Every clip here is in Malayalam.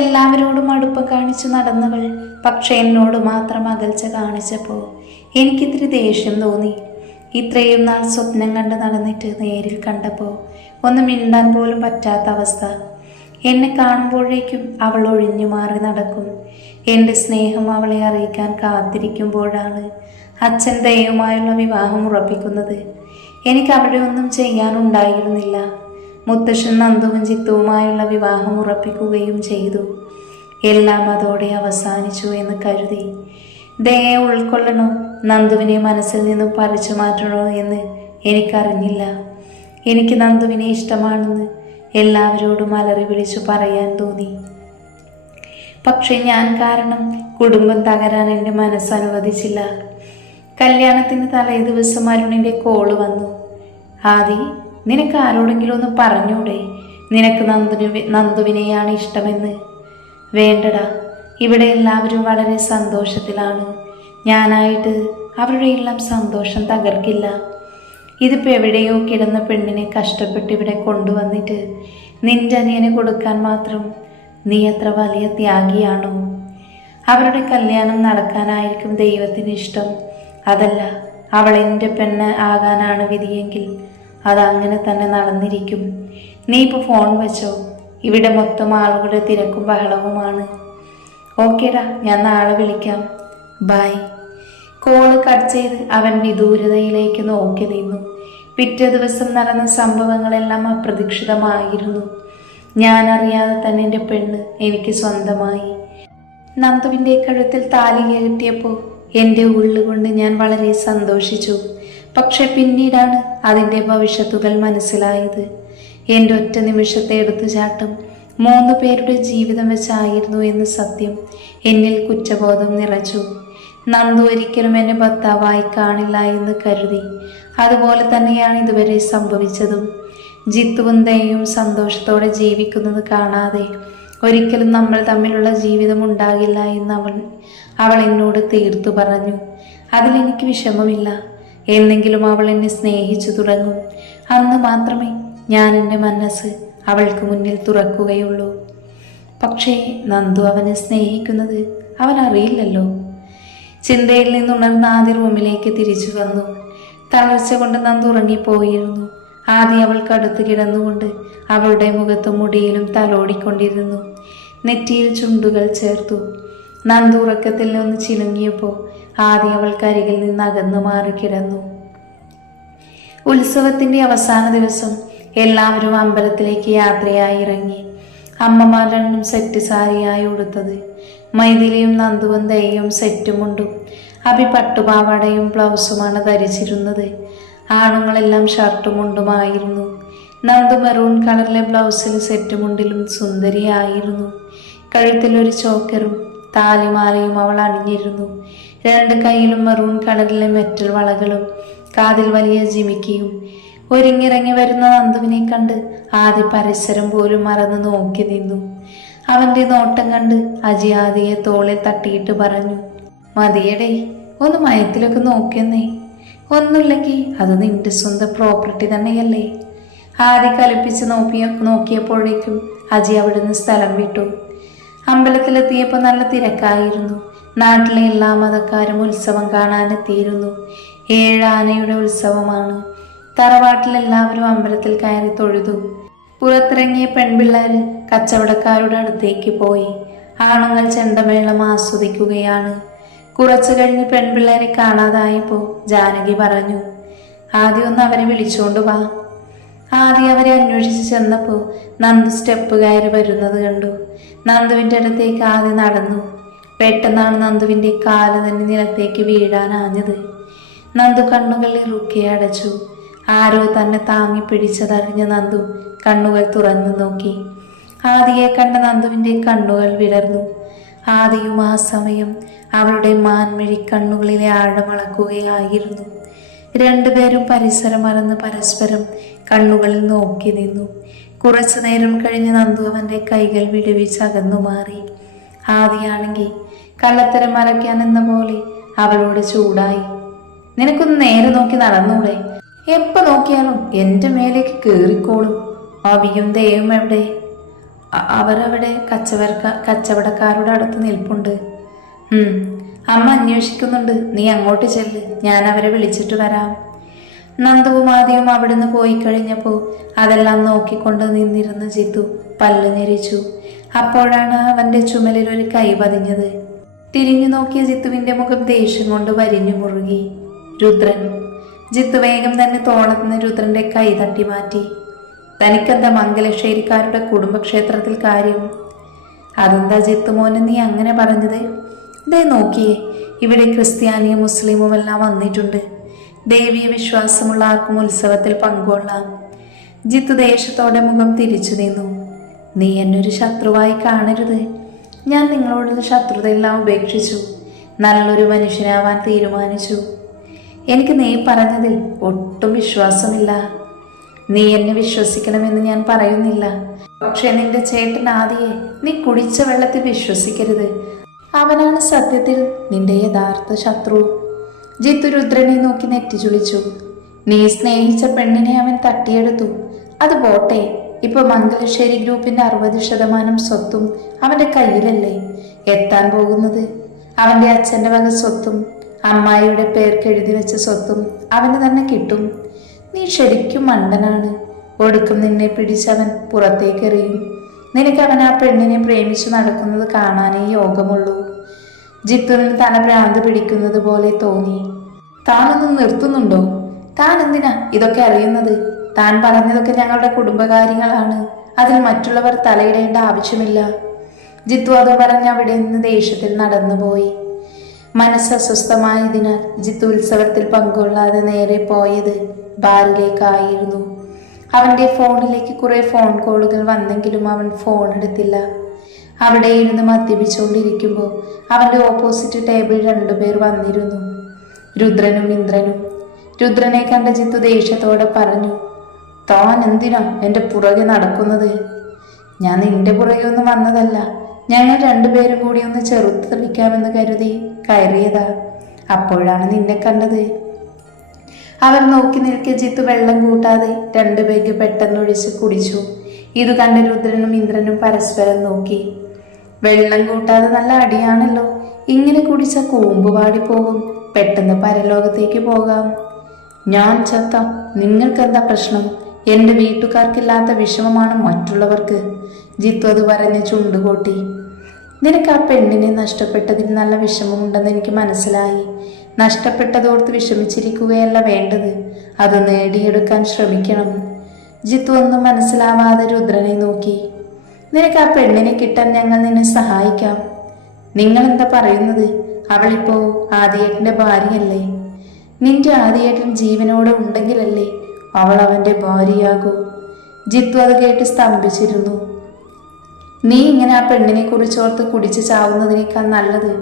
എല്ലാവരോടും അടുപ്പം കാണിച്ചു നടന്നവൾ പക്ഷെ എന്നോട് മാത്രം അകൽച്ച കാണിച്ചപ്പോൾ എനിക്കിത്തിരി ദേഷ്യം തോന്നി. ഇത്രയും നാൾ സ്വപ്നം കണ്ട് നടന്നിട്ട് നേരിൽ കണ്ടപ്പോൾ ഒന്ന് മിണ്ടാൻ പോലും പറ്റാത്ത അവസ്ഥ. എന്നെ കാണുമ്പോഴേക്കും അവൾ ഒഴിഞ്ഞു മാറി നടക്കും. എൻ്റെ സ്നേഹം അവളെ അറിയിക്കാൻ കാത്തിരിക്കുമ്പോഴാണ് അച്ഛൻ ദൈവമായുള്ള വിവാഹം ഉറപ്പിക്കുന്നത്. എനിക്ക് അവിടെ ഒന്നും ചെയ്യാനുണ്ടായിരുന്നില്ല. മുത്തശ്ശൻ നന്ദുവും ചിത്തുവുമായുള്ള വിവാഹം ഉറപ്പിക്കുകയും ചെയ്തു. എല്ലാം അതോടെ അവസാനിച്ചു എന്ന് കരുതി. ദയെ ഉൾക്കൊള്ളണോ, നന്ദുവിനെ മനസ്സിൽ നിന്നും പറിച്ചു മാറ്റണോ എന്ന് എനിക്കറിഞ്ഞില്ല. എനിക്ക് നന്ദുവിനെ ഇഷ്ടമാണെന്ന് എല്ലാവരോടും അലറി വിളിച്ചു പറയാൻ തോന്നി. പക്ഷെ ഞാൻ കാരണം കുടുംബം തകരാൻ എൻ്റെ മനസ്സനുവദിച്ചില്ല. കല്യാണത്തിന് തലേ ദിവസം അരുണിൻ്റെ കോള് വന്നു. ആദി, നിനക്ക് ആരോടെങ്കിലും ഒന്ന് പറഞ്ഞൂടെ നിനക്ക് നന്ദുവിനെയാണ് ഇഷ്ടമെന്ന്? വേണ്ടടാ, ഇവിടെ എല്ലാവരും വളരെ സന്തോഷത്തിലാണ്. ഞാനായിട്ട് അവരുടെ എല്ലാം സന്തോഷം തകർക്കില്ല. ഇതിപ്പോൾ എവിടെയോ കിടന്ന പെണ്ണിനെ കഷ്ടപ്പെട്ട് ഇവിടെ കൊണ്ടുവന്നിട്ട് നിന്റെ അനിയനെ കൊടുക്കാൻ മാത്രം നീ അത്ര വലിയ ത്യാഗിയാണോ? അവരുടെ കല്യാണം നടക്കാനായിരിക്കും ദൈവത്തിന് ഇഷ്ടം. അതല്ല, അവൾ എൻ്റെ പെണ്ണ് ആകാനാണ് വിധിയെങ്കിൽ അതങ്ങനെ തന്നെ നടന്നിരിക്കും. നീ ഇപ്പോൾ ഫോൺ വെച്ചോ, ഇവിടെ മൊത്തം ആളുകളുടെ തിരക്കും ബഹളവുമാണ്. ഓക്കേടാ, ഞാൻ നാളെ വിളിക്കാം, ബൈ. കോള് കട്ട് ചെയ്ത് അവൻ വിദൂരതയിലേക്ക് നോക്കി നിന്നു. പിറ്റേ ദിവസം നടന്ന സംഭവങ്ങളെല്ലാം അപ്രതീക്ഷിതമായിരുന്നു. ഞാൻ അറിയാതെ തന്നെ എൻ്റെ പെണ്ണ് എനിക്ക് സ്വന്തമായി. നന്ദുവിൻ്റെ കഴുത്തിൽ താലി കെട്ടിയപ്പോൾ എൻ്റെ ഉള്ളുകൊണ്ട് ഞാൻ വളരെ സന്തോഷിച്ചു. പക്ഷെ പിന്നീടാണ് അതിൻ്റെ ഭവിഷ്യത്തുകൾ മനസ്സിലായത്. എൻ്റെ ഒറ്റ നിമിഷത്തെ എടുത്തുചാട്ടം 3 പേരുടെ ജീവിതം വെച്ചായിരുന്നു എന്ന് സത്യം എന്നിൽ കുറ്റബോധം നിറച്ചു. നന്ദു ഒരിക്കലും എന്നെ ഭർത്താവായി കാണില്ല എന്ന് കരുതി. അതുപോലെ തന്നെയാണ് ഇതുവരെ സംഭവിച്ചതും. ജിത്തുവും ദയയും സന്തോഷത്തോടെ ജീവിക്കുന്നത് കാണാതെ ഒരിക്കലും നമ്മൾ തമ്മിലുള്ള ജീവിതം ഉണ്ടാകില്ല എന്ന് അവൾ എന്നോട് തീർത്തു പറഞ്ഞു. അതിലെനിക്ക് വിഷമമില്ല. എന്നെങ്കിലും അവൾ എന്നെ സ്നേഹിച്ചു തുടങ്ങും. അന്ന് മാത്രമേ ഞാൻ എൻ്റെ മനസ്സ് അവൾക്ക് മുന്നിൽ തുറക്കുകയുള്ളൂ. പക്ഷേ നന്ദു അവനെ സ്നേഹിക്കുന്നത് അവൻ അറിയില്ലല്ലോ. ചിന്തയിൽ നിന്നുണർന്ന ആദ്യ റൂമിലേക്ക് തിരിച്ചു വന്നു. തളർച്ച കൊണ്ട് നന്ദു ഉറങ്ങിപ്പോയിരുന്നു. ആദ്യം അവൾക്കടുത്ത് കിടന്നുകൊണ്ട് അവളുടെ മുഖത്തും മുടിയിലും തലോടിക്കൊണ്ടിരുന്നു. നെറ്റിയിൽ ചുണ്ടുകൾ ചേർത്തു. നന്ദു ഉറക്കത്തിൽ നിന്ന് ചിണുങ്ങിയപ്പോൾ ആദ്യം അവൾക്കരികിൽ നിന്ന് അകന്നു മാറി കിടന്നു. ഉത്സവത്തിന്റെ അവസാന ദിവസം എല്ലാവരും അമ്പലത്തിലേക്ക് യാത്രയായി ഇറങ്ങി. അമ്മമാർ രണ്ടും സെറ്റ് സാരിയായി ഉടുത്തത്. മൈഥിലിയും നന്ദുവും ദയയും സെറ്റുമുണ്ടും അഭി പട്ടുപാവാടയും ബ്ലൗസുമാണ് ധരിച്ചിരുന്നത്. ആണുങ്ങളെല്ലാം ഷർട്ടും മുണ്ടുമായിരുന്നു. നന്ദു മെറൂൺ കളറിലെ ബ്ലൗസിൽ സെറ്റുമുണ്ടിലും സുന്ദരിയായിരുന്നു. കഴുത്തിലൊരു ചോക്കറും താലിമാലയും അവൾ അണിഞ്ഞിരുന്നു. 2 കൈയിലും മെറൂൺ കളറിലെ മെറ്റൽ വളകളും കാതിൽ വലിയ ജിമിക്കിയും. ഒരുങ്ങിറങ്ങി വരുന്ന നന്ദുവിനെ കണ്ട് ആദ്യ പരിസരം പോലും മറന്ന് നോക്കി നിന്നു. അവൻ്റെ നോട്ടം കണ്ട് അജി ആദിയെ തോളിൽ തട്ടിയിട്ട് പറഞ്ഞു, മതിയടേ, ഒന്ന് മയത്തിലൊക്കെ നോക്കിയെന്നേ. ഒന്നുമില്ലെങ്കിൽ അത് നിന്റെ സ്വന്തം പ്രോപ്പർട്ടി തന്നെയല്ലേ. ആദ്യം കലിപ്പിച്ച് നോക്കിയപ്പോഴേക്കും അജി അവിടുന്ന് സ്ഥലം വിട്ടു. അമ്പലത്തിലെത്തിയപ്പോൾ നല്ല തിരക്കായിരുന്നു. നാട്ടിലെ എല്ലാ മതക്കാരും ഉത്സവം കാണാനെത്തിയിരുന്നു. 7 ആനയുടെ ഉത്സവമാണ്. തറവാട്ടിലെല്ലാവരും അമ്പലത്തിൽ കയറി തൊഴുതു. പുറത്തിറങ്ങിയ പെൺപിള്ളേർ കച്ചവടക്കാരുടെ അടുത്തേക്ക് പോയി. ആണുങ്ങൾ ചെണ്ടമേളം ആസ്വദിക്കുകയാണ്. കുറച്ചു കഴിഞ്ഞ് പെൺപിള്ളേരെ കാണാതായപ്പോൾ ജാനകി പറഞ്ഞു, ആദ്യം ഒന്ന് അവരെ വിളിച്ചോണ്ട് വാ. ആദ്യം അവരെ അന്വേഷിച്ച് ചെന്നപ്പോൾ നന്ദു സ്റ്റെപ്പ് കയറി വരുന്നത് കണ്ടു. നന്ദുവിൻ്റെ അടുത്തേക്ക് ആദ്യം നടന്നു. പെട്ടെന്നാണ് നന്ദുവിൻ്റെ കാല് തന്നെ നിലത്തേക്ക് വീഴാനാഞ്ഞത്. നന്ദു കണ്ണുകൾ ഇറുക്കി അടച്ചു. ആരോ തന്നെ താങ്ങി പിടിച്ചതറിഞ്ഞ നന്ദു കണ്ണുകൾ തുറന്നു നോക്കി. ആദിയെ കണ്ട നന്ദുവിൻ്റെ കണ്ണുകൾ വിടർന്നു. ആദിയും ആ സമയം അവളുടെ മാൻമിഴി കണ്ണുകളിലെ ആഴമളക്കുകയായിരുന്നു. 2 പേരും പരിസരം മറന്ന് പരസ്പരം കണ്ണുകളിൽ നോക്കി നിന്നു. കുറച്ചു നേരം കഴിഞ്ഞ് നന്ദു അവൻ്റെ കൈകൾ വിടുവിച്ച് അകന്നു മാറി. ആദിയാണെങ്കിൽ കള്ളത്തരം മറയ്ക്കാൻ എന്ന പോലെ അവളോട് ചൂടായി, നിനക്കൊന്ന് നേരെ നോക്കി നടന്നൂടെ? എപ്പോൾ നോക്കിയാലും എൻ്റെ മേലേക്ക് കയറിക്കോളും. അവിയും ദയവും എവിടെ? അവരവിടെ കച്ചവടക്കാരുടെ അടുത്ത് നിൽപ്പുണ്ട്. അമ്മ അന്വേഷിക്കുന്നുണ്ട്, നീ അങ്ങോട്ട് ചെല്ല്, ഞാൻ അവരെ വിളിച്ചിട്ട് വരാം. നന്ദുവും ആദ്യവും അവിടുന്ന് പോയി കഴിഞ്ഞപ്പോൾ അതെല്ലാം നോക്കിക്കൊണ്ട് നിന്നിരുന്ന ജിത്തു പല്ല് ഞെരിച്ചു. അപ്പോഴാണ് അവന്റെ ചുമലിൽ ഒരു കൈ പതിഞ്ഞത്. തിരിഞ്ഞു നോക്കിയ ജിത്തുവിന്റെ മുഖം ദേഷ്യം കൊണ്ട് വരിഞ്ഞു മുറുകി. രുദ്രൻ. ജിത്തു വേഗം തന്നെ തോളത്തുനിന്ന് രുദ്രന്റെ കൈ തട്ടി മാറ്റി. തനിക്കെന്താ മംഗലശ്ശേരിക്കാരുടെ കുടുംബക്ഷേത്രത്തിൽ കാര്യം? അതെന്താ ജിത്തു മോനെ നീ അങ്ങനെ പറഞ്ഞത്? ദേ നോക്കിയേ, ഇവിടെ ക്രിസ്ത്യാനിയും മുസ്ലിമും എല്ലാം വന്നിട്ടുണ്ട്. ദേവീയ വിശ്വാസമുള്ള ആർക്കും ഉത്സവത്തിൽ പങ്കുകൊള്ളാം. ജിത്തു ദേഷ്യത്തോടെ മുഖം തിരിച്ചു നിന്നു. നീ എന്നൊരു ശത്രുവായി കാണരുത്. ഞാൻ നിങ്ങളോടുള്ള ശത്രുതയെല്ലാം ഉപേക്ഷിച്ചു. നല്ലൊരു മനുഷ്യനാവാൻ തീരുമാനിച്ചു. എനിക്ക് നീ പറഞ്ഞതിൽ ഒട്ടും വിശ്വാസമില്ല. നീ എന്നെ വിശ്വസിക്കണമെന്ന് ഞാൻ പറയുന്നില്ല. പക്ഷെ നിന്റെ ചേട്ടൻ ആദിയെ നീ കുടിച്ച വെള്ളത്തിൽ വിശ്വസിക്കരുത്. അവനാണ് സത്യത്തിൽ നിന്റെ യഥാർത്ഥ ശത്രു. ജിത്തു രുദ്രനെ നോക്കി നെറ്റിച്ചുളിച്ചു. നീ സ്നേഹിച്ച പെണ്ണിനെ അവൻ തട്ടിയെടുത്തു. അത് പോട്ടെ, ഇപ്പൊ മംഗലശ്ശേരി ഗ്രൂപ്പിന്റെ 60% സ്വത്തും അവന്റെ കയ്യിലല്ലേ എത്താൻ പോകുന്നത്. അവന്റെ അച്ഛന്റെ വക സ്വത്തും അമ്മായിയുടെ പേർക്ക് എഴുതി വെച്ച സ്വത്തും അവന് തന്നെ കിട്ടും. നീ ശരിക്കും മണ്ടനാണ്. ഒടുക്കം നിന്നെ പിടിച്ചവൻ പുറത്തേക്ക് എറിയും. നിനക്ക് അവൻ ആ പെണ്ണിനെ പ്രേമിച്ചു നടക്കുന്നത് കാണാനേ യോഗമുള്ളൂ. ജിത്തുവിന് തല ഭ്രാന്ത് പിടിക്കുന്നത് പോലെ തോന്നി. താനൊന്നും നിർത്തുന്നുണ്ടോ? താൻ എന്തിനാ ഇതൊക്കെ അറിയുന്നത്? താൻ പറഞ്ഞതൊക്കെ ഞങ്ങളുടെ കുടുംബകാര്യങ്ങളാണ്. അതിൽ മറ്റുള്ളവർ തലയിടേണ്ട ആവശ്യമില്ല. ജിത്തു അത് പറഞ്ഞ് അവിടെ നിന്ന് ദേഷ്യത്തിൽ നടന്നുപോയി. മനസ്സ് അസ്വസ്ഥമായതിനാൽ ജിത്തു ഉത്സവത്തിൽ പങ്കുകൊള്ളാതെ നേരെ പോയത് ബാറിലേക്കായിരുന്നു. അവന്റെ ഫോണിലേക്ക് കുറെ ഫോൺ കോളുകൾ വന്നെങ്കിലും അവൻ ഫോൺ എടുത്തില്ല. അവിടെ ഇരുന്ന് മദ്യപിച്ചുകൊണ്ടിരിക്കുമ്പോൾ അവന്റെ ഓപ്പോസിറ്റ് ടേബിൾ 2 പേർ വന്നിരുന്നു, രുദ്രനും ഇന്ദ്രനും. രുദ്രനെ കണ്ട ജിത്തു ദേഷ്യത്തോടെ പറഞ്ഞു, താൻ എന്തിനാ എന്റെ പുറകെ നടക്കുന്നത്? ഞാൻ നിന്റെ പുറകെ ഒന്നും വന്നതല്ല. ഞങ്ങൾ 2 പേരും കൂടി ഒന്ന് ചെറുത്ത് തെളിക്കാമെന്ന് കരുതി കയറിയതാ. അപ്പോഴാണ് നിന്നെ കണ്ടത്. അവർ നോക്കി നിൽക്കെ ജിത്തു വെള്ളം കൂട്ടാതെ 2 പേർക്ക് പെട്ടെന്നൊഴിച്ച് കുടിച്ചു. ഇത് കണ്ട രുദ്രനും ഇന്ദ്രനും പരസ്പരം നോക്കി. വെള്ളം കൂട്ടാതെ നല്ല അടിയാണല്ലോ. ഇങ്ങനെ കുടിച്ച കൂമ്പുപാടി പോകും. പെട്ടെന്ന് പരലോകത്തേക്ക് പോകാം. ഞാൻ ചത്ത നിങ്ങൾക്കെന്താ പ്രശ്നം? എൻ്റെ വീട്ടുകാർക്കില്ലാത്ത വിഷമമാണ് മറ്റുള്ളവർക്ക്. ജിത്തു അത് പറഞ്ഞ് ചുണ്ടുകൊട്ടി. നിനക്ക് ആ പെണ്ണിനെ നഷ്ടപ്പെട്ടതിൽ നല്ല വിഷമമുണ്ടെന്ന് എനിക്ക് മനസ്സിലായി. നഷ്ടപ്പെട്ടതോർത്ത് വിഷമിച്ചിരിക്കുകയല്ല വേണ്ടത്, അത് നേടിയെടുക്കാൻ ശ്രമിക്കണം. ജിത്തു ഒന്നും മനസ്സിലാവാതെ രുദ്രനെ നോക്കി. നിനക്ക് ആ പെണ്ണിനെ കിട്ടാൻ ഞങ്ങൾ നിന്നെ സഹായിക്കാം. നിങ്ങൾ എന്താ പറയുന്നത്? അവളിപ്പോ ആദിയേട്ടന്റെ ഭാര്യയല്ലേ? നിന്റെ ആദിയേട്ടൻ ജീവനോടെ ഉണ്ടെങ്കിലല്ലേ അവൾ അവന്റെ ഭാര്യയാകൂ. ജിത്തു അത് കേട്ട് സ്തംഭിച്ചിരുന്നു. നീ ഇങ്ങനെ ആ പെണ്ണിനെ കുറിച്ചോർത്ത് കുടിച്ച് ചാവുന്നതിനേക്കാൾ നല്ലത്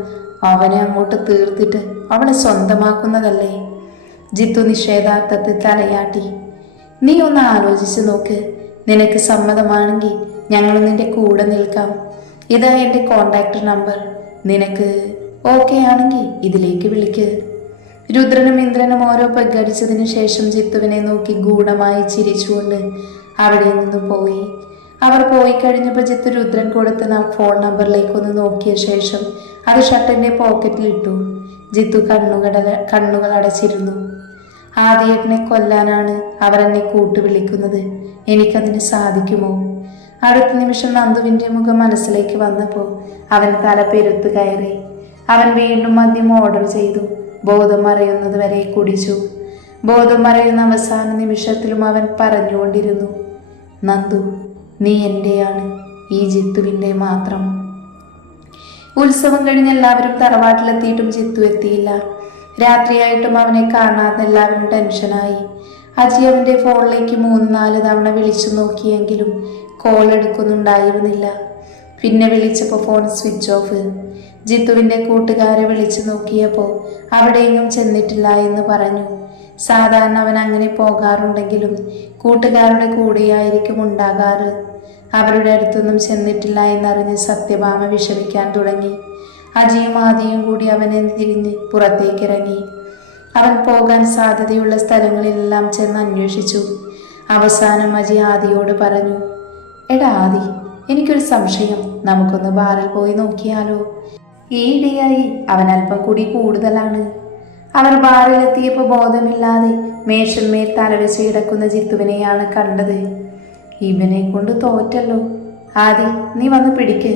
അവനെ അങ്ങോട്ട് തീർത്തിട്ട് അവളെ സ്വന്തമാക്കുന്നതല്ലേ. ജിത്തു നിഷേധാർത്ഥത്തിൽ തലയാട്ടി. നീ ഒന്ന് ആലോചിച്ച് നോക്ക്. നിനക്ക് സമ്മതമാണെങ്കിൽ ഞങ്ങൾ നിന്റെ കൂടെ നിൽക്കാം. ഇതാ എൻ്റെ കോണ്ടാക്ട് നമ്പർ. നിനക്ക് ഓക്കെ ആണെങ്കിൽ ഇതിലേക്ക് വിളിക്ക്. രുദ്രനും ഇന്ദ്രനും ഓരോ പെഗടിച്ചതിനു ശേഷം ജിത്തുവിനെ നോക്കി ഗൂഢമായി ചിരിച്ചുകൊണ്ട് അവിടെ നിന്ന് പോയി. അവർ പോയി കഴിഞ്ഞപ്പോൾ ജിത്തു രുദ്രൻ കൊടുത്ത ഫോൺ നമ്പറിലേക്കൊന്ന് നോക്കിയ ശേഷം അത് ഷർട്ടിന്റെ പോക്കറ്റിലിട്ടു. ജിത്തു കണ്ണുകൾ അടച്ചിരുന്നു. ആദിയേട്ടനെ കൊല്ലാനാണ് അവരെന്നെ കൂട്ടുവിളിക്കുന്നത്. എനിക്കതിന് സാധിക്കുമോ? അടുത്ത നിമിഷം നന്ദുവിന്റെ മുഖം മനസ്സിലേക്ക് വന്നപ്പോൾ അവൻ തല പെരുത്തു കയറി. അവൻ വീണ്ടും മദ്യം ഓർഡർ ചെയ്തു. ബോധം മറയുന്നത് വരെ കുടിച്ചു. ബോധം മറയുന്ന അവസാന നിമിഷത്തിലും അവൻ പറഞ്ഞുകൊണ്ടിരുന്നു, നന്ദു, നീ എൻ്റെയാണ്, ഈ ജിത്തുവിൻ്റെ മാത്രം. ഉത്സവം കഴിഞ്ഞ് എല്ലാവരും തറവാട്ടിലെത്തിയിട്ടും ജിത്തു എത്തിയില്ല. രാത്രിയായിട്ടും അവനെ കാണാതെ എല്ലാവരും ടെൻഷനായി. അജി അവൻ്റെ ഫോണിലേക്ക് 3-4 തവണ വിളിച്ചു നോക്കിയെങ്കിലും കോൾ എടുക്കുന്നുണ്ടായിരുന്നില്ല. പിന്നെ വിളിച്ചപ്പോൾ ഫോൺ സ്വിച്ച് ഓഫ്. ജിത്തുവിൻ്റെ കൂട്ടുകാരെ വിളിച്ചു നോക്കിയപ്പോൾ അവിടെയെങ്ങും ചെന്നിട്ടില്ല എന്ന് പറഞ്ഞു. സാധാരണ അവൻ അങ്ങനെ പോകാറുണ്ടെങ്കിലും കൂട്ടുകാരുടെ കൂടെയായിരിക്കും ഉണ്ടാകാറ്. അവരുടെ അടുത്തൊന്നും ചെന്നിട്ടില്ല എന്നറിഞ്ഞ് സത്യഭാമ വിഷമിക്കാൻ തുടങ്ങി. അജിയും ആദിയും കൂടി അവനെ തിരിഞ്ഞ് പുറത്തേക്കിറങ്ങി. അവൻ പോകാൻ സാധ്യതയുള്ള സ്ഥലങ്ങളിലെല്ലാം ചെന്ന് അന്വേഷിച്ചു. അവസാനം അജി ആദിയോട് പറഞ്ഞു, എടാ ആദി, എനിക്കൊരു സംശയം, നമുക്കൊന്ന് ബാറിൽ പോയി നോക്കിയാലോ? ഈയിടെയായി അവൻ അല്പം കൂടി കൂടുതലാണ്. അവർ ബാറിലെത്തിയപ്പോൾ ബോധമില്ലാതെ മേശന്മേൽ തലവെച്ച് കിടക്കുന്ന ജിത്തുവിനെയാണ് കണ്ടത്. ഇവനെ കൊണ്ട് തോറ്റല്ലോ. ആദി, നീ വന്ന് പിടിക്ക്.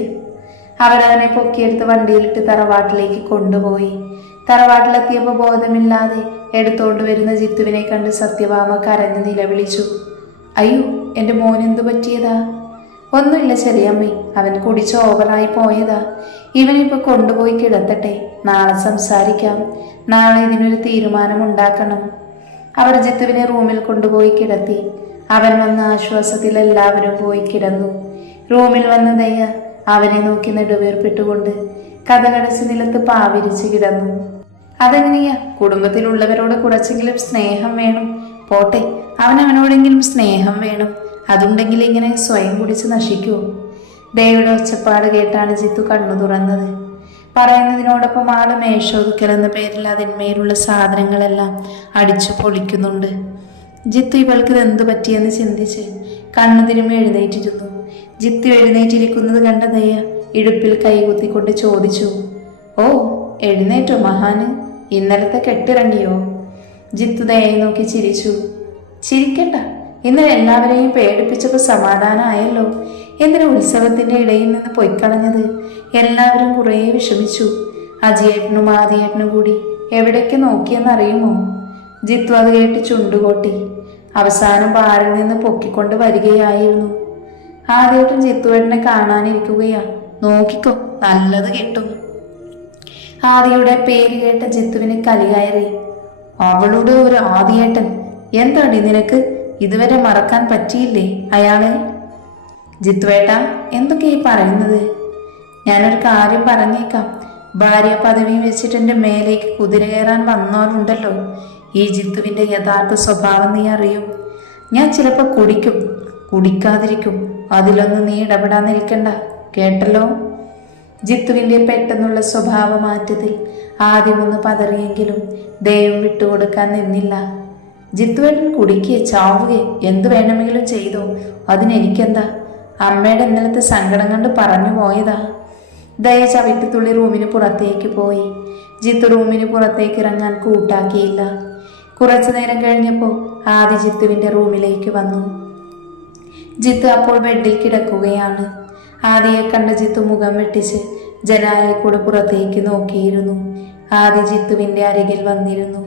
അവരവനെ പൊക്കിയെടുത്ത് വണ്ടിയിലിട്ട് തറവാട്ടിലേക്ക് കൊണ്ടുപോയി. തറവാട്ടിലെത്തിയപ്പോൾ ബോധമില്ലാതെ എടുത്തോണ്ട് വരുന്ന ജിത്തുവിനെ കണ്ട് സത്യഭാമ കരഞ്ഞ് നിലവിളിച്ചു. അയ്യോ, എൻ്റെ മോനെന്തു പറ്റിയതാ? ഒന്നുമില്ല ചെറിയമ്മേ, അവൻ കുടിച്ച് ഓവറായി പോയതാ. ഇവനിപ്പോൾ കൊണ്ടുപോയി കിടത്തട്ടെ, നാളെ സംസാരിക്കാം. നാളെ ഇതിനൊരു തീരുമാനമുണ്ടാക്കണം. അവർ ജിത്തുവിനെ റൂമിൽ കൊണ്ടുപോയി കിടത്തി. അവൻ വന്ന ആശ്വാസത്തിൽ എല്ലാവരും പോയി കിടന്നു. റൂമിൽ വന്ന ദയ അവനെ നോക്കി നെടുവീർപ്പിട്ടുകൊണ്ട് കഥകടച്ച് നിലത്ത് പാവിരിച്ച് കിടന്നു. അതെങ്ങനെയാ? കുടുംബത്തിലുള്ളവരോട് കുറച്ചെങ്കിലും സ്നേഹം വേണം. പോട്ടെ, അവനവനോടെങ്കിലും സ്നേഹം വേണം. അതുണ്ടെങ്കിൽ ഇങ്ങനെ സ്വയം കുടിച്ച് നശിക്കുമോ? ദയയുടെ ഒച്ചപ്പാട് കേട്ടാണ് ജിത്തു കണ്ണു തുറന്നത്. പറയുന്നതിനോടൊപ്പം ആള് മേശോതുക്കൽ എന്ന പേരിൽ അതിന്മേലുള്ള സാധനങ്ങളെല്ലാം അടിച്ചു പൊളിക്കുന്നുണ്ട്. ജിത്തു ഇവൾക്ക് ഇതെന്തു പറ്റിയെന്ന് ചിന്തിച്ച് കണ്ണു തിരുമ്മി എഴുന്നേറ്റിരുന്നു. ജിത്തു എഴുന്നേറ്റിരിക്കുന്നത് കണ്ട ദയ ഇടുപ്പിൽ കൈകുത്തിക്കൊണ്ട് ചോദിച്ചു, ഓ, എഴുന്നേറ്റോ മഹാന്? ഇന്നലത്തെ കെട്ടിറങ്ങിയോ? ജിത്തു ദയയെ നോക്കി ചിരിച്ചു. ചിരിക്കണ്ട, ഇന്നലെ എല്ലാവരെയും പേടിപ്പിച്ചപ്പോൾ സമാധാനമായല്ലോ. എന്തിനാ ഉത്സവത്തിന്റെ ഇടയിൽ നിന്ന് പൊയ്ക്കളഞ്ഞത്? എല്ലാവരും കുറേ വിഷമിച്ചു. അജിയേട്ടനും ആദിയേട്ടനും കൂടി എവിടേക്ക് നോക്കിയെന്നറിയുമോ? ജിത്തു അത് കേട്ട് ചുണ്ടുകൊട്ടി. അവസാനം ബാറിൽ നിന്ന് പൊക്കിക്കൊണ്ട് വരികയായിരുന്നു. ആദിയേട്ടൻ ജിത്തുവേട്ടനെ കാണാനിരിക്കുകയാ. നോക്കിക്കോ, നല്ലത് കിട്ടും. ആദിയുടെ പേര് കേട്ട ജിത്തുവിന് കലി കയറി. അവളുടെ ഒരു ആദിയേട്ടൻ, എന്താടി നിനക്ക്? ഇതുവരെ മറക്കാൻ പറ്റിയില്ലേ അയാളെ? ജിത്തുവേട്ട, എന്തൊക്കെയായി പറയുന്നത്? ഞാനൊരു കാര്യം പറഞ്ഞേക്കാം. ഭാര്യ പദവി വെച്ചിട്ട് എൻ്റെ മേലേക്ക് കുതിര കയറാൻ വന്നവരുണ്ടല്ലോ, ഈ ജിത്തുവിൻ്റെ യഥാർത്ഥ സ്വഭാവം നീ അറിയും. ഞാൻ ചിലപ്പോൾ കുടിക്കും, കുടിക്കാതിരിക്കും. അതിലൊന്നും നീ ഇടപെടാൻ നിൽക്കണ്ട, കേട്ടല്ലോ? ജിത്തുവിൻ്റെ പെട്ടെന്നുള്ള സ്വഭാവ മാറ്റത്തിൽ ആദ്യമൊന്ന് പതറിയെങ്കിലും ദൈവം വിട്ടുകൊടുക്കാൻ നിന്നില്ല. ജിത്തുവേട്ടൻ കുടിക്കുക, ചാവുക, എന്തു വേണമെങ്കിലും ചെയ്തോ, അതിനെനിക്കെന്താ? അമ്മയുടെ ഇന്നലത്തെ സങ്കടം കണ്ട് പറഞ്ഞു പോയതാ. ദയ ചവിട്ടിത്തുള്ളി റൂമിന് പുറത്തേക്ക് പോയി. ജിത്തു റൂമിന് പുറത്തേക്ക് ഇറങ്ങാൻ കൂട്ടാക്കിയില്ല. കുറച്ചു നേരം കഴിഞ്ഞപ്പോൾ ആദി ജിത്തുവിൻ്റെ റൂമിലേക്ക് വന്നു. ജിത്തു അപ്പോൾ ബെഡിൽ കിടക്കുകയാണ്. ആദിയെ കണ്ട ജിത്തു മുഖം വെട്ടിച്ച് ജനാലയിൽ കൂടെ പുറത്തേക്ക് നോക്കിയിരുന്നു. ആദി ജിത്തുവിൻ്റെ അരികിൽ വന്നിരുന്നു.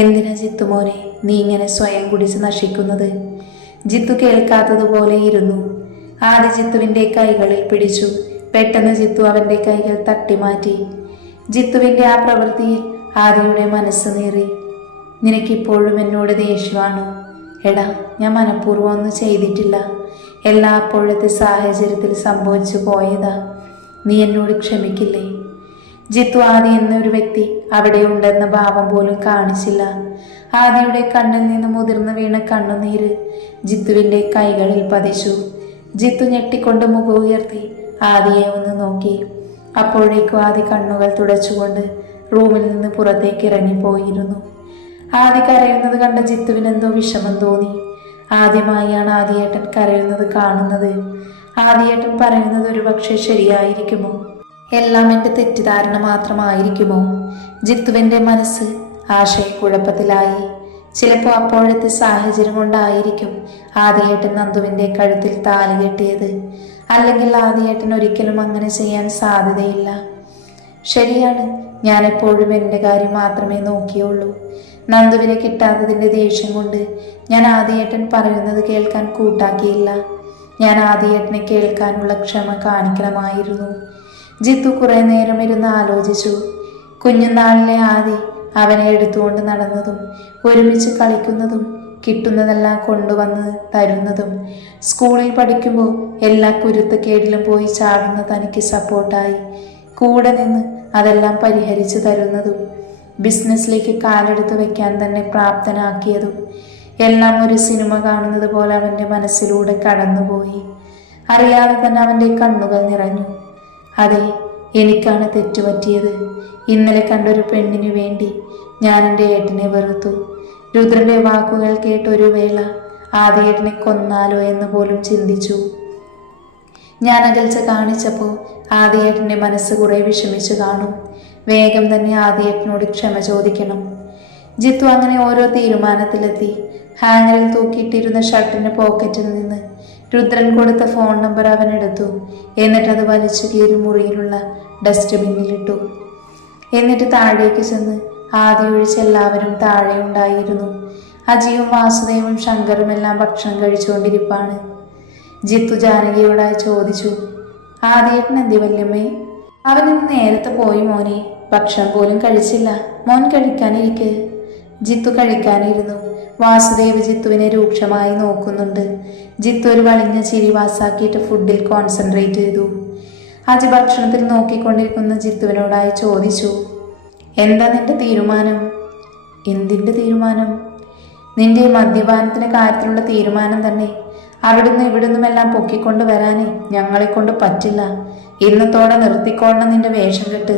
എന്തിനാ ജിത്തു മോനെ നീ ഇങ്ങനെ സ്വയം കുടിച്ച് നശിക്കുന്നത്? ജിത്തു കേൾക്കാത്തതുപോലെ ഇരുന്നു. ആദി ജിത്തുവിൻ്റെ കൈകളിൽ പിടിച്ചു. പെട്ടെന്ന് ജിത്തു അവൻ്റെ കൈകൾ തട്ടിമാറ്റി. ജിത്തുവിൻ്റെ ആ പ്രവൃത്തിയിൽ ആദിയുടെ മനസ്സ് നീറി. നിനക്കിപ്പോഴും എന്നോട് ദേഷ്യമാണോ? എടാ, ഞാൻ മനഃപൂർവ്വം ഒന്നും ചെയ്തിട്ടില്ല. എല്ലാം അപ്പോഴത്തെ സാഹചര്യത്തിൽ സംഭവിച്ചു പോയതാ. നീ എന്നോട് ക്ഷമിക്കില്ലേ? ജിത്തു ആദി എന്നൊരു വ്യക്തി അവിടെ ഉണ്ടെന്ന ഭാവം പോലും കാണിച്ചില്ല. ആദിയുടെ കണ്ണിൽ നിന്ന് മുതിർന്നു വീണ കണ്ണുനീര് ജിത്തുവിൻ്റെ കൈകളിൽ പതിച്ചു. ജിത്തു ഞെട്ടിക്കൊണ്ട് മുഖം ഉയർത്തി ആദിയെ ഒന്ന് നോക്കി. അപ്പോഴേക്കും ആദി കണ്ണുകൾ തുടച്ചുകൊണ്ട് റൂമിൽ നിന്ന് പുറത്തേക്ക് ഇറങ്ങിപ്പോയിരുന്നു. ആദി കരയുന്നത് കണ്ട ജിത്തുവിനെന്തോ വിഷമം തോന്നി. ആദ്യമായാണ് ആദിയേട്ടൻ കരയുന്നത് കാണുന്നത്. ആദിയേട്ടൻ പറയുന്നത് ഒരു പക്ഷേ ശരിയായിരിക്കുമോ? എല്ലാം എൻ്റെ തെറ്റിദ്ധാരണ മാത്രമായിരിക്കുമോ? ജിത്തുവിൻ്റെ മനസ്സ് ആശയക്കുഴപ്പത്തിലായി. ചിലപ്പോൾ അപ്പോഴത്തെ സാഹചര്യം കൊണ്ടായിരിക്കും ആദിയേട്ടൻ നന്ദുവിൻ്റെ കഴുത്തിൽ താലി കെട്ടിയത്. അല്ലെങ്കിൽ ആദിയേട്ടൻ ഒരിക്കലും അങ്ങനെ ചെയ്യാൻ സാധ്യതയില്ല. ശരിയാണ്, ഞാനെപ്പോഴും എൻ്റെ കാര്യം മാത്രമേ നോക്കിയുള്ളൂ. നന്ദുവിനെ കിട്ടാത്തതിൻ്റെ ദേഷ്യം കൊണ്ട് ഞാൻ ആദിയേട്ടൻ പറയുന്നത് കേൾക്കാൻ കൂട്ടാക്കിയില്ല. ഞാൻ ആദിയേട്ടനെ കേൾക്കാനുള്ള ക്ഷമ കാണിക്കണമായിരുന്നു. ജിത്തു കുറേ നേരം ഇരുന്ന് ആലോചിച്ചു. കുഞ്ഞുനാളിലെ ആദി അവനെ എടുത്തുകൊണ്ട് നടന്നതും ഒരുമിച്ച് കളിക്കുന്നതും കിട്ടുന്നതെല്ലാം കൊണ്ടുവന്ന് തരുന്നതും സ്കൂളിൽ പഠിക്കുമ്പോൾ എല്ലാ കുരുത്തക്കേടിലും പോയി ചാടുന്ന തനിക്ക് സപ്പോർട്ടായി കൂടെ നിന്ന് അതെല്ലാം പരിഹരിച്ചു തരുന്നതും ബിസിനസ്സിലേക്ക് കാലെടുത്ത് വെക്കാൻ തന്നെ പ്രാപ്തനാക്കിയതും എല്ലാം ഒരു സിനിമ കാണുന്നത് പോലെ അവൻ്റെ മനസ്സിലൂടെ കടന്നുപോയി. അറിയാതെ തന്നെ അവൻ്റെ കണ്ണുകൾ നിറഞ്ഞു. അതെ, എനിക്കാണ് തെറ്റുപറ്റിയത്. ഇന്നലെ കണ്ടൊരു പെണ്ണിനു വേണ്ടി ഞാൻ എൻ്റെ ഏട്ടനെ വെറുത്തു. രുദ്രൻ്റെ വാക്കുകൾ കേട്ടൊരു വേള ആദ്യേട്ടനെ കൊന്നാലോ എന്ന് പോലും ചിന്തിച്ചു. ഞാൻ അകൽച്ച കാണിച്ചപ്പോൾ ആദിയേട്ടൻ്റെ മനസ്സ് കുറെ വിഷമിച്ചു കാണും. വേഗം തന്നെ ആദിയേട്ടനോട് ക്ഷമ ചോദിക്കണം. ജിത്തു അങ്ങനെ ഓരോ തീരുമാനത്തിലെത്തി. ഹാങ്ങറിൽ തൂക്കിയിട്ടിരുന്ന ഷർട്ടിൻ്റെ പോക്കറ്റിൽ നിന്ന് രുദ്രൻ കൊടുത്ത ഫോൺ നമ്പർ അവൻ എടുത്തു. എന്നിട്ടത് വലിച്ചു കീറി മുറിയിലുള്ള ഡസ്റ്റ്ബിന്നിലിട്ടു. എന്നിട്ട് താഴേക്ക് ചെന്ന് ആദ്യ ഒഴിച്ച് എല്ലാവരും താഴെ ഉണ്ടായിരുന്നു. അജിയും വാസുദേവും ശങ്കറുമെല്ലാം ഭക്ഷണം കഴിച്ചുകൊണ്ടിരിപ്പാണ്. ജിത്തു ജാനകിയോടായി ചോദിച്ചു, ആദ്യേട്ടൻ എന്തി വല്യമ്മേ? അവൻ ഇന്ന് നേരത്തെ പോയി മോനെ, ഭക്ഷണം പോലും കഴിച്ചില്ല. മോൻ കഴിക്കാനിരിക്കെ. ജിത്തു കഴിക്കാനിരുന്നു. വാസുദേവ് ജിത്തുവിനെ രൂക്ഷമായി നോക്കുന്നുണ്ട്. ജിത്തു ഒരു വളിഞ്ഞ ചിരി വാസാക്കിയിട്ട് ഫുഡിൽ കോൺസെൻട്രേറ്റ് ചെയ്തു. അജി ഭക്ഷണത്തിൽ നോക്കിക്കൊണ്ടിരിക്കുന്ന ജിത്തുവിനോടായി ചോദിച്ചു, എന്താ നിന്റെ തീരുമാനം? എന്തിൻ്റെ തീരുമാനം? നിന്റെ മദ്യപാനത്തിന്റെ കാര്യത്തിലുള്ള തീരുമാനം തന്നെ. അവിടുന്ന് ഇവിടുന്നുമെല്ലാം പൊക്കിക്കൊണ്ട് വരാനേ ഞങ്ങളെ കൊണ്ട് പറ്റില്ല. ഇന്നത്തോടെ നിർത്തിക്കോളണം നിന്റെ വേഷം കെട്ട്.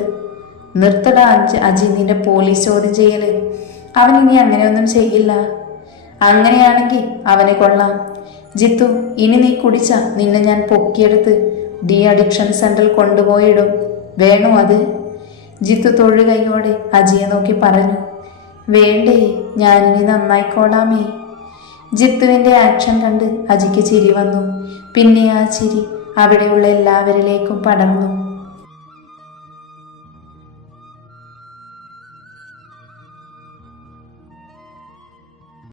നിർത്തടാ അജി നിന്റെ പോലീസ് ചോദ്യം ചെയ്യല്. അവൻ ഇനി അങ്ങനെയൊന്നും ചെയ്യില്ല. അങ്ങനെയാണെങ്കിൽ അവനെ കൊള്ളാം. ജിത്തു, ഇനി നീ കുടിച്ച നിന്നെ ഞാൻ പൊക്കിയെടുത്ത് ഡി അഡിക്ഷൻ സെന്ററിൽ കൊണ്ടുപോയിടും. വേണോ അത്? ജിത്തു തൊഴുകൈയോടെ അജിയെ നോക്കി പറഞ്ഞു. വേണ്ടേ, ഞാനിനി നന്നായിക്കോളാമേ. ജിത്തുവിൻ്റെ ആക്ഷൻ കണ്ട് അജിക്ക് ചിരി വന്നു. പിന്നെ ആ ചിരി അവിടെയുള്ള എല്ലാവരിലേക്കും പടർന്നു.